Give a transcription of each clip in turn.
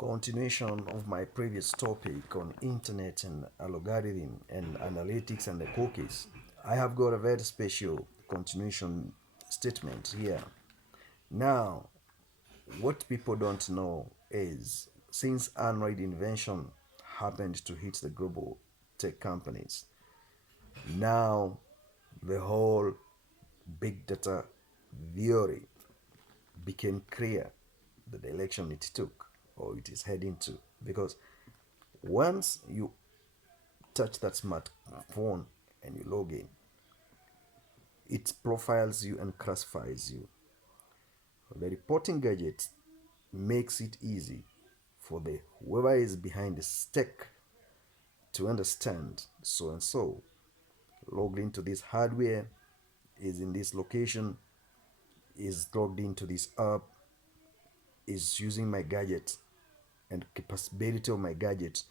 Continuation of my previous topic on internet and algorithm and analytics and the cookies. I have got a very special continuation statement here. Now, what people don't know is since Android invention happened to hit the global tech companies, now the whole big data theory became clear the direction it took or it is heading to. Because once you touch that smartphone and you log in, it profiles you and classifies you. The reporting gadget makes it easy for the whoever is behind the stack to understand so and so logged into this hardware, is in this location, is logged into this app, is using my gadget, and capability of my gadget,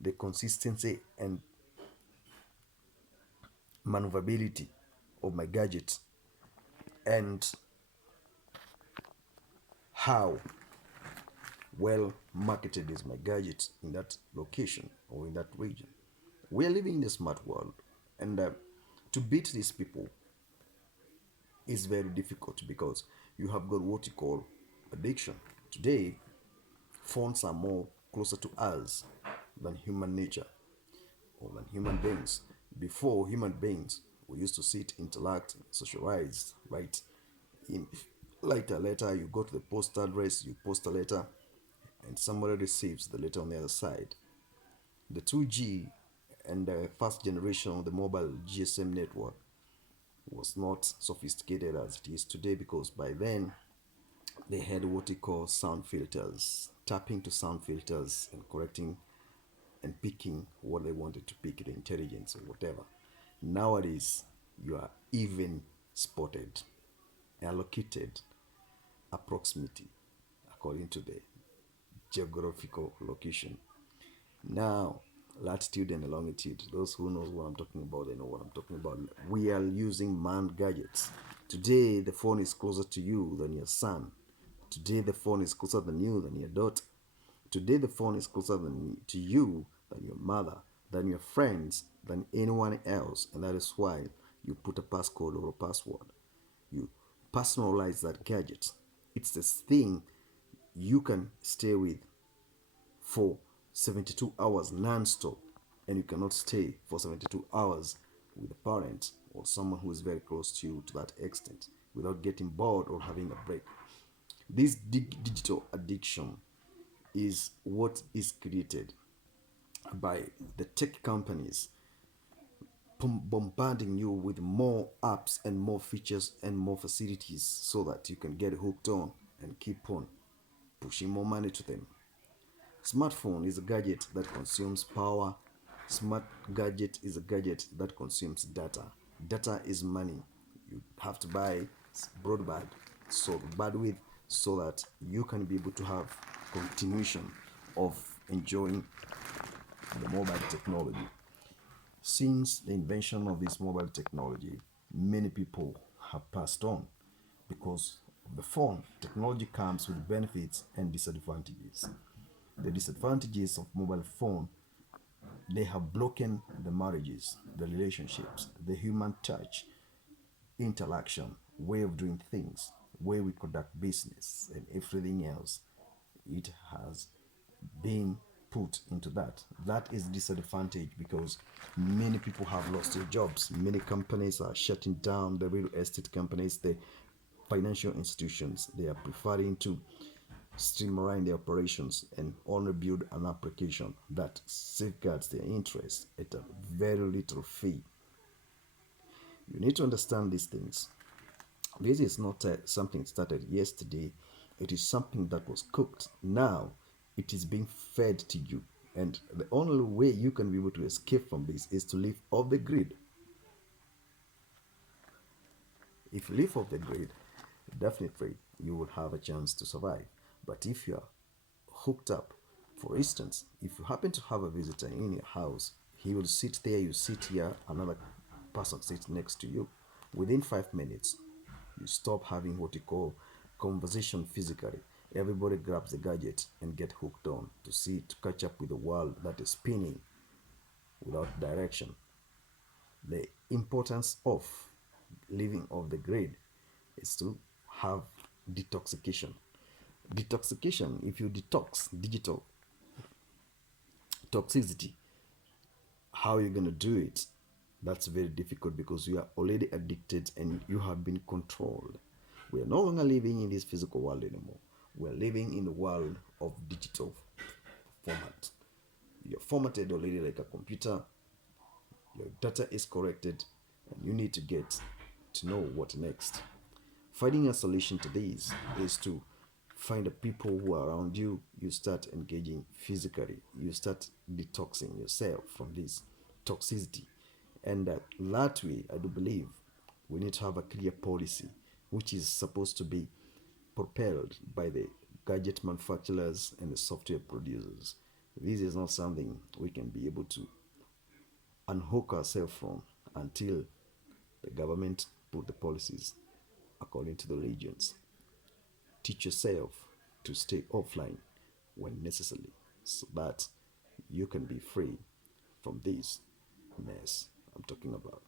the consistency and maneuverability of my gadget, and how well marketed is my gadget in that location or in that region. We are living in a smart world, and to beat these people is very difficult because you have got what you call addiction. Today, phones are more closer to us than human nature or than human beings. Before human beings, we used to sit, interact, socialize, right? In Write a letter, you go to the post address, you post a letter, and somebody receives the letter on the other side. The 2G and the first generation of the mobile GSM network was not sophisticated as it is today because by then they had what we call sound filters, tapping to sound filters and correcting and picking what they wanted to pick, the intelligence or whatever. Nowadays, you are even spotted, allocated approximately according to the geographical location. Now, latitude and longitude. Those who knows what I'm talking about, they know what I'm talking about. We are using manned gadgets. Today, the phone is closer to you than your son. Today, the phone is closer than you than your daughter. Today, the phone is closer to you than your mother, than your friends, than anyone else. And that is why you put a passcode or a password. You personalize that gadget. It's this thing you can stay with for 72 hours non-stop, and you cannot stay for 72 hours with a parent or someone who is very close to you to that extent without getting bored or having a break. This digital addiction is what is created by the tech companies bombarding you with more apps and more features and more facilities so that you can get hooked on and keep on pushing more money to them. Smartphone is a gadget that consumes power. Smart gadget is a gadget that consumes data. Data is money. You have to buy broadband, so bandwidth, so that you can be able to have continuation of enjoying the mobile technology. Since the invention of this mobile technology, many people have passed on because of the phone. Technology comes with benefits and disadvantages. The disadvantages of mobile phone, they have broken the marriages, the relationships, the human touch, interaction, way of doing things, way we conduct business, and everything else. It has been put into that. That is disadvantage because many people have lost their jobs. Many companies are shutting down, the real estate companies, the financial institutions. They are preferring to streamline their operations and only build an application that safeguards their interests at a very little fee. You need to understand these things. This is not something started yesterday. It is something that was cooked. Now it is being fed to you. And the only way you can be able to escape from this is to live off the grid. If you live off the grid, definitely you will have a chance to survive. But if you are hooked up, for instance, if you happen to have a visitor in your house, he will sit there, you sit here, another person sits next to you. Within 5 minutes, you stop having what you call conversation physically. Everybody grabs the gadget and get hooked on to catch up with the world that is spinning without direction. The importance of living off the grid is to have detoxification. Detoxification, if you detox digital toxicity, how you're going to do it, that's very difficult because you are already addicted and you have been controlled. We are no longer living in this physical world anymore. We are living in the world of digital format. You're formatted already like a computer, your data is corrected, and you need to get to know what next. Finding a solution to this is to find the people who are around you. You start engaging physically. You start detoxing yourself from this toxicity. And that way, I do believe we need to have a clear policy which is supposed to be propelled by the gadget manufacturers and the software producers. This is not something we can be able to unhook ourselves from until the government put the policies according to the regions. Teach yourself to stay offline when necessary so that you can be free from this mess I'm talking about.